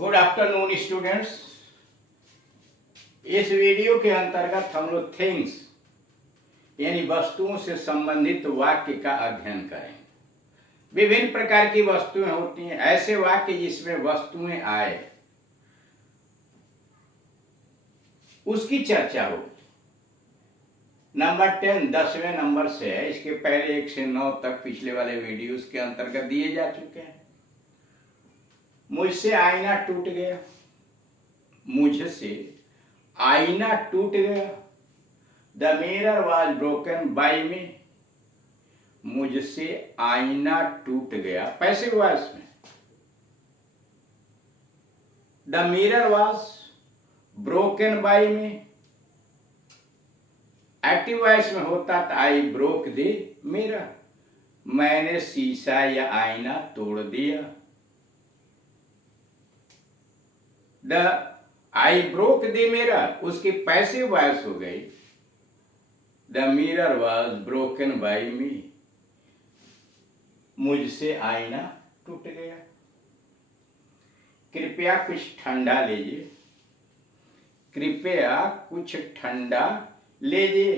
Good afternoon students. इस video के अंतर्गत हम लोग थिंग्स यानी वस्तुओं से संबंधित वाक्य का अध्ययन करेंगे। विभिन्न प्रकार की वस्तुएं होती हैं, ऐसे वाक्य जिसमें वस्तुएं आए उसकी चर्चा होगी। नंबर 10 10वें नंबर से है। इसके पहले 1 से 9 तक पिछले वाले वीडियोस के अंतर्गत दिए जा चुके हैं। मुझसे आईना टूट गया। मुझसे आईना टूट गया। The mirror was broken by me. मुझसे आईना टूट गया। पैसिव वॉइस में the mirror was broken by me. Active voice में होता था आई ब्रोक द मिरर। मैंने शीशा या आईना तोड़ दिया। The I broke the mirror उसकी पैसिव वॉइस हो गई the mirror was broken by me. मुझसे आईना टूट गया। कृपया कुछ ठंडा लीजिए। कृपया कुछ ठंडा लीजिए।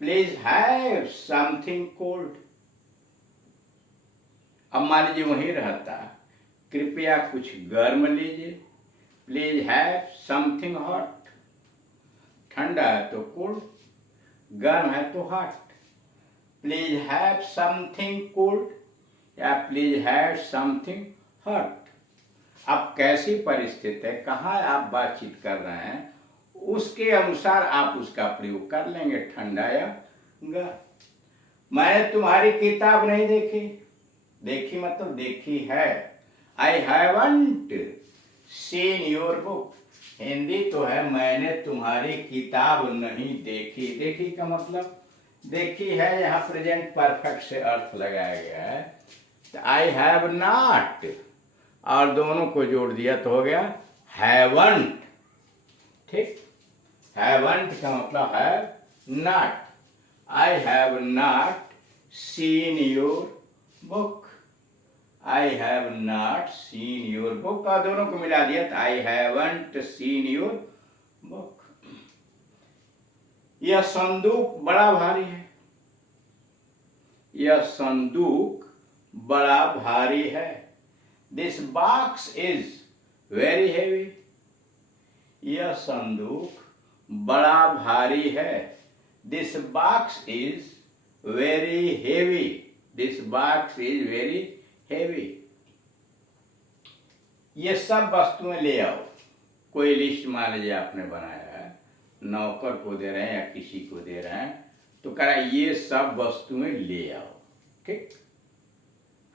Please have something cold. अब मान लीजिए वहीं रहता, कृपया कुछ गर्म लीजिए। Please have something hot. ठंडा है तो कोल्ड, गर्म है तो hot. Please have something cold या प्लीज हैव समथिंग हॉट। अब कैसी परिस्थिति है, कहाँ आप बातचीत कर रहे हैं, उसके अनुसार आप उसका प्रयोग कर लेंगे, ठंडा या गर्म। मैंने तुम्हारी किताब नहीं देखी। देखी मतलब देखी है। I haven't seen your book. Hindi तो है मैंने तुम्हारी किताब नहीं देखी। देखी का मतलब देखी है, यहाँ प्रेजेंट परफेक्ट से अर्थ लगाया गया है। तो आई हैव नॉट और दोनों को जोड़ दिया तो हो गया हैवंट। ठीक, हैवंट का मतलब है not. I have not seen your book. I have not seen your book और दोनों को मिला दिया तो I haven't seen your book. यह संदूक बड़ा भारी है। यह संदूक बड़ा भारी है। This box is very heavy. यह संदूक बड़ा भारी है। This box is very heavy. This box is very heavy. ये सब वस्तुएं ले आओ। कोई लिस्ट मान लीजिए आपने बनाया है, नौकर को दे रहे हैं या किसी को दे रहे हैं, तो कह रहा है ये सब वस्तुएं ले आओ। ठीक,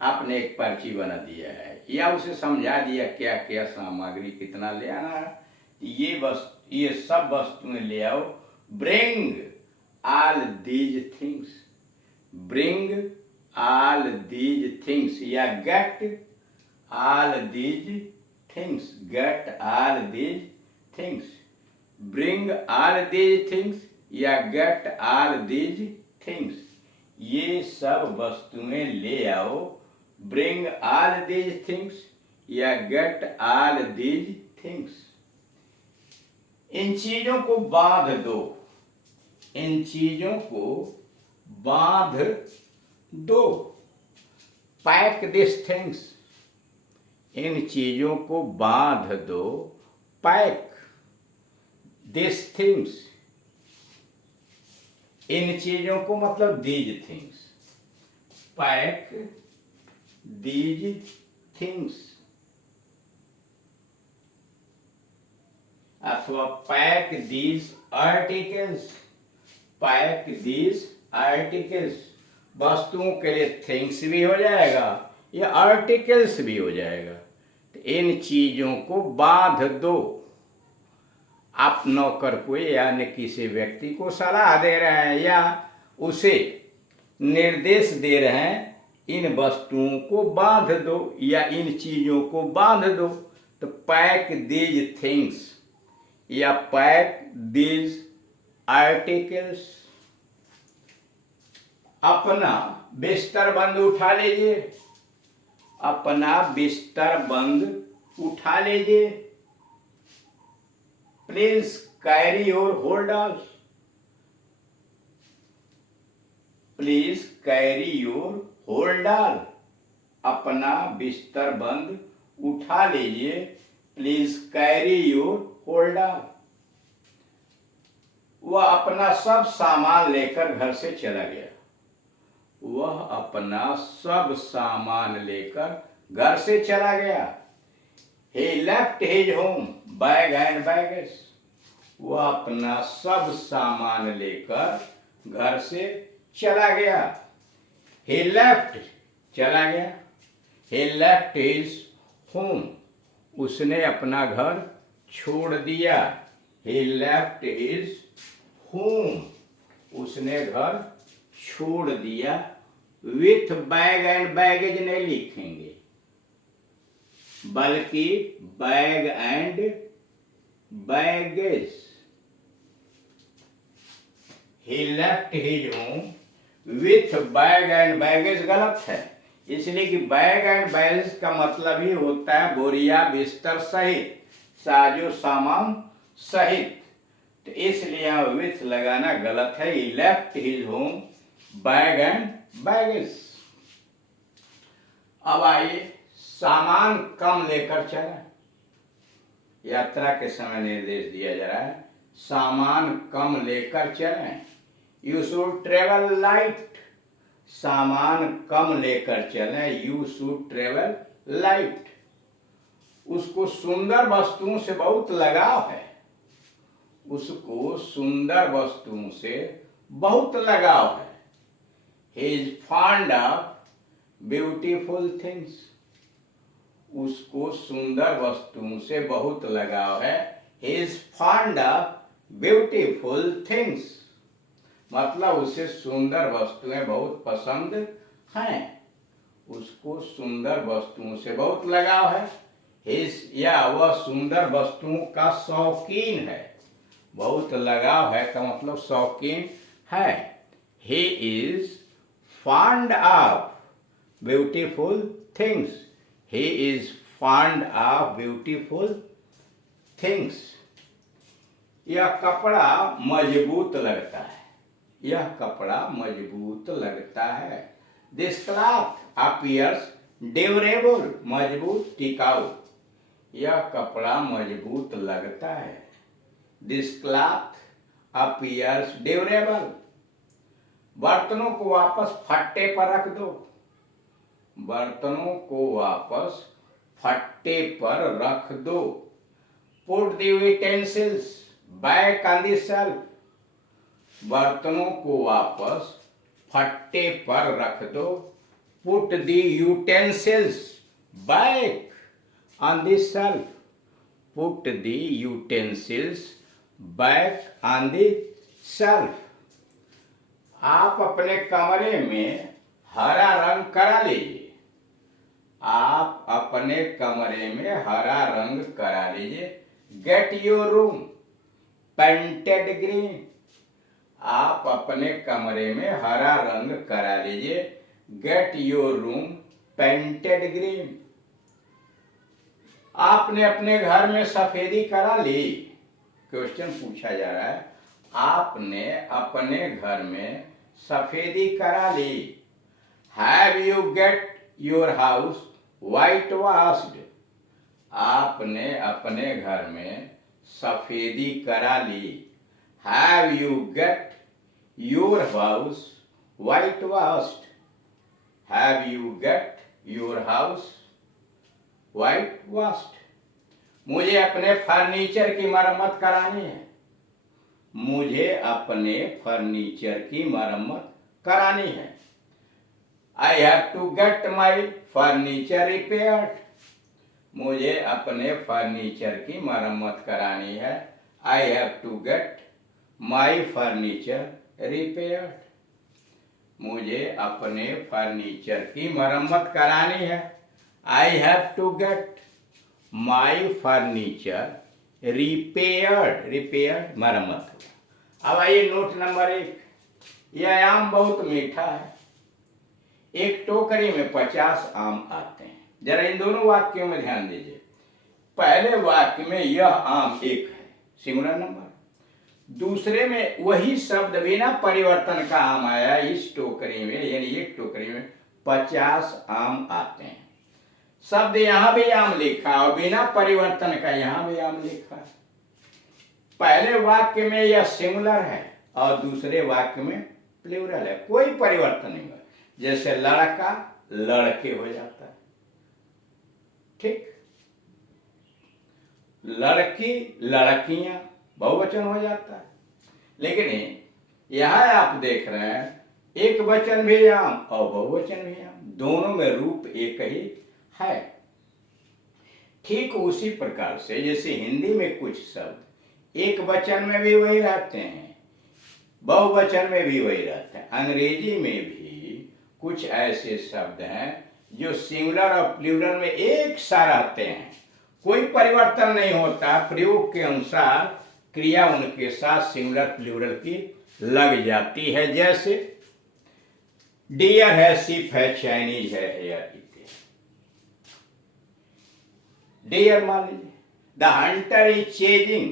आपने एक पर्ची बना दिया है या उसे समझा दिया क्या क्या सामग्री कितना ले आना है। ये सब वस्तुएं ले आओ। Bring all these things. Bring all these things या get all these things. Get all these things. Bring all these things या गेट ऑल दीज थिंग्स। ये सब वस्तुएं ले आओ। ब्रिंग ऑल दीज थिंग्स या गेट ऑल दीज थिंग्स। इन चीजों को बांध दो। इन चीजों को बांध दो। Pack this things. इन चीजों को बांध दो। Pack this things. इन चीजों को मतलब these things. Pack these things अथवा pack these articles. Pack these articles. वस्तुओं के लिए थिंग्स भी हो जाएगा या आर्टिकल्स भी हो जाएगा। तो इन चीजों को बांध दो। आप नौकर को या किसी व्यक्ति को सलाह दे रहे हैं या उसे निर्देश दे रहे हैं, इन वस्तुओं को बांध दो या इन चीजों को बांध दो। तो पैक दीज थिंग्स या पैक दीज आर्टिकल्स। अपना बिस्तर बंद उठा लीजिए। अपना बिस्तर बंद उठा लीजिए। Please carry your holders, please carry your holder, अपना बिस्तर बंद उठा लीजिए। Please carry your holder. वह अपना सब सामान लेकर घर से चला गया। वह अपना सब सामान लेकर घर से चला गया। He left his home, bag and baggage. वह अपना सब सामान लेकर घर से चला गया। He left, चला गया। He left his home, उसने अपना घर छोड़ दिया। He left his home, उसने घर छोड़ दिया। With bag and baggage नहीं लिखेंगे, बल्कि bag and baggage. He left his home with bag and baggage गलत है, इसलिए कि बैग एंड बैगेज का मतलब ही होता है बोरिया बिस्तर सहित, साजो सामान सहित। तो इसलिए यहाँ विथ लगाना गलत है। He left his home bag and baggage. अब आइए, सामान कम लेकर चला। यात्रा के समय निर्देश दिया जा रहा है, सामान कम लेकर चलें। यू शुड ट्रेवल लाइट, सामान कम लेकर चलें। You should travel light. उसको सुंदर वस्तुओं से बहुत लगाव है, उसको सुंदर वस्तुओं से बहुत लगाव है। He is fond of beautiful things, उसको सुंदर वस्तुओं से बहुत लगाव है। He is fond of beautiful things, मतलब उसे सुंदर वस्तुएं बहुत पसंद हैं, उसको सुंदर वस्तुओं से बहुत लगाव है। या वह सुंदर वस्तुओं का शौकीन है, बहुत लगाव है का मतलब शौकीन है। He is fond of beautiful things, he is fond of beautiful things। यह कपड़ा मजबूत लगता है, यह कपड़ा मजबूत लगता है। This cloth appears durable, मजबूत टिकाऊ। यह कपड़ा मजबूत लगता है। This cloth appears durable। बर्तनों को वापस फट्टे पर रख दो, बर्तनों को वापस फट्टे पर रख दो। Put the utensils back on the shelf, बर्तनों को वापस फट्टे पर रख दो। Put the utensils back on the shelf, put the utensils back on the shelf। आप अपने कमरे में हरा रंग करा लीजिए, आप अपने कमरे में हरा रंग करा लीजिए। Get your room painted green, आप अपने कमरे में हरा रंग करा लीजिए। Get your room painted green. आपने अपने घर में सफेदी करा ली, क्वेश्चन पूछा जा रहा है, आपने अपने घर में सफेदी करा ली। Have you get your house white washed, आपने अपने घर में सफेदी करा ली। Have you get your house white washed, have you get your house white washed. मुझे अपने फर्नीचर की मरम्मत करानी है, मुझे अपने फर्नीचर की मरम्मत करानी है। I have to get my furniture repaired, मुझे अपने फर्नीचर की मरम्मत करानी है। I have to get my furniture repaired, मुझे अपने फर्नीचर की मरम्मत करानी है। I have to get my furniture repaired, repaired मरम्मत। अब आइए नोट नंबर 1, यह आम बहुत मीठा है। एक टोकरी में 50 आम आते हैं। जरा इन दोनों वाक्यों में ध्यान दीजिए। पहले वाक्य में यह आम एक है, सिंगुलर नंबर। दूसरे में वही शब्द बिना परिवर्तन का आम आया, इस टोकरी में, यानी एक टोकरी में 50 आम आते हैं। शब्द यहां भी आम लिखा और बिना परिवर्तन का यहां भी आम लिखा। पहले वाक्य में यह सिंगुलर है और दूसरे वाक्य में प्लूरल है, कोई परिवर्तन नहीं हुआ। जैसे लड़का लड़के हो जाता है, ठीक। लड़की लड़कियां बहुवचन हो जाता है। लेकिन यहां आप देख रहे हैं एक वचन भी आम और बहुवचन भी आम, दोनों में रूप एक ही है। ठीक उसी प्रकार से जैसे हिंदी में कुछ शब्द एक वचन में भी वही रहते हैं, बहुवचन में भी वही रहते हैं, अंग्रेजी में भी कुछ ऐसे शब्द हैं जो सिंगुलर और प्लूरल में एक सा रहते हैं, कोई परिवर्तन नहीं होता। प्रयोग के अनुसार क्रिया उनके साथ सिंगुलर प्लूरल की लग जाती है। जैसे डियर है, शिप है, चाइनीज है, हेयर इत्यादि। डियर मान लीजिए, the hunter is chasing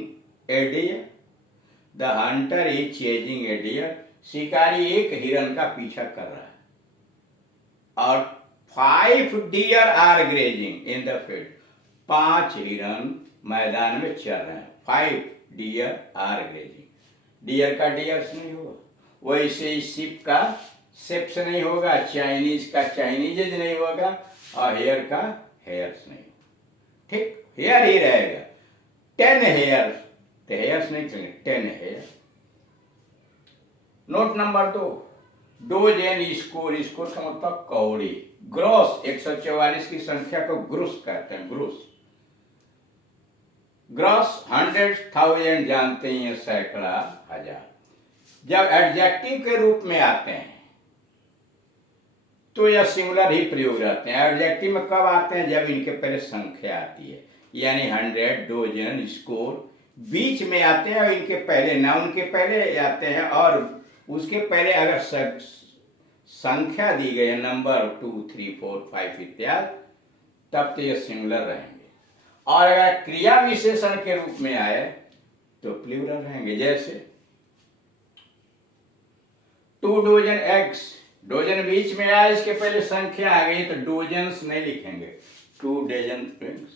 a deer, the hunter is chasing a deer, शिकारी एक हिरन का पीछा कर रहा है। और 5 deer are grazing in the field, 5 हिरन मैदान में चल रहे हैं। 5 डियर आर ग्रेजिंग, डियर का डियर्स नहीं होगा, वैसे ही शिप का शिप्स नहीं होगा, चाइनीज का चाइनीज नहीं होगा और हेयर का हेयर्स नहीं होगा, ठीक, हेयर ही रहेगा। 10 हेयर्स, तो हेयर्स नहीं चलेंगे, 10 hare. Note number 2, dozen score, score का मतलब कौड़ी। ग्रोस, 144 की संख्या को ग्रुस कहते हैं, ग्रुस। ग्रॉस 100,000 जानते हैं, सैकड़ा, हजार। जब एडजेक्टिव के रूप में आते हैं तो यह सिंगुलर ही प्रयोग रहते हैं। एडजेक्टिव में कब आते हैं? जब इनके पहले संख्या आती है, यानी 100, डोजन, स्कोर बीच में आते हैं और इनके पहले नाउन के पहले आते हैं और उसके पहले अगर संख्या दी गई है, नंबर 2, 3, 4, 5 इत्यादि, तब तो ये सिंगुलर रहेंगे। और अगर क्रिया विशेषण के रूप में आए तो प्लूरल रहेंगे। जैसे 2 डोजन एग्स, डोजन बीच में आया, इसके पहले संख्या आ गई तो डोजन्स नहीं लिखेंगे, 2 dozen eggs,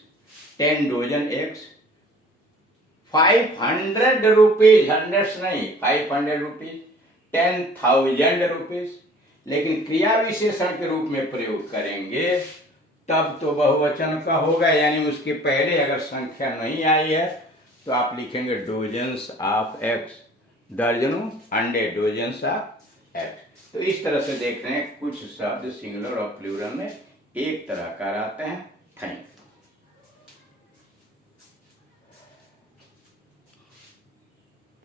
10 dozen eggs, 500 rupees, hundreds नहीं, 500 रुपीज, 10,000 रुपीज। लेकिन क्रिया विशेषण के रूप में प्रयोग करेंगे तब तो बहुवचन का होगा, यानी उसके पहले अगर संख्या नहीं आई है तो आप लिखेंगे डोजन्स ऑफ एग्स, दर्जनों अंडे, डोजन्स ऑफ एग्स। तो इस तरह से देख रहे हैं कुछ शब्द सिंगुलर और प्लूरल में एक तरह का रहते हैं। Thank you.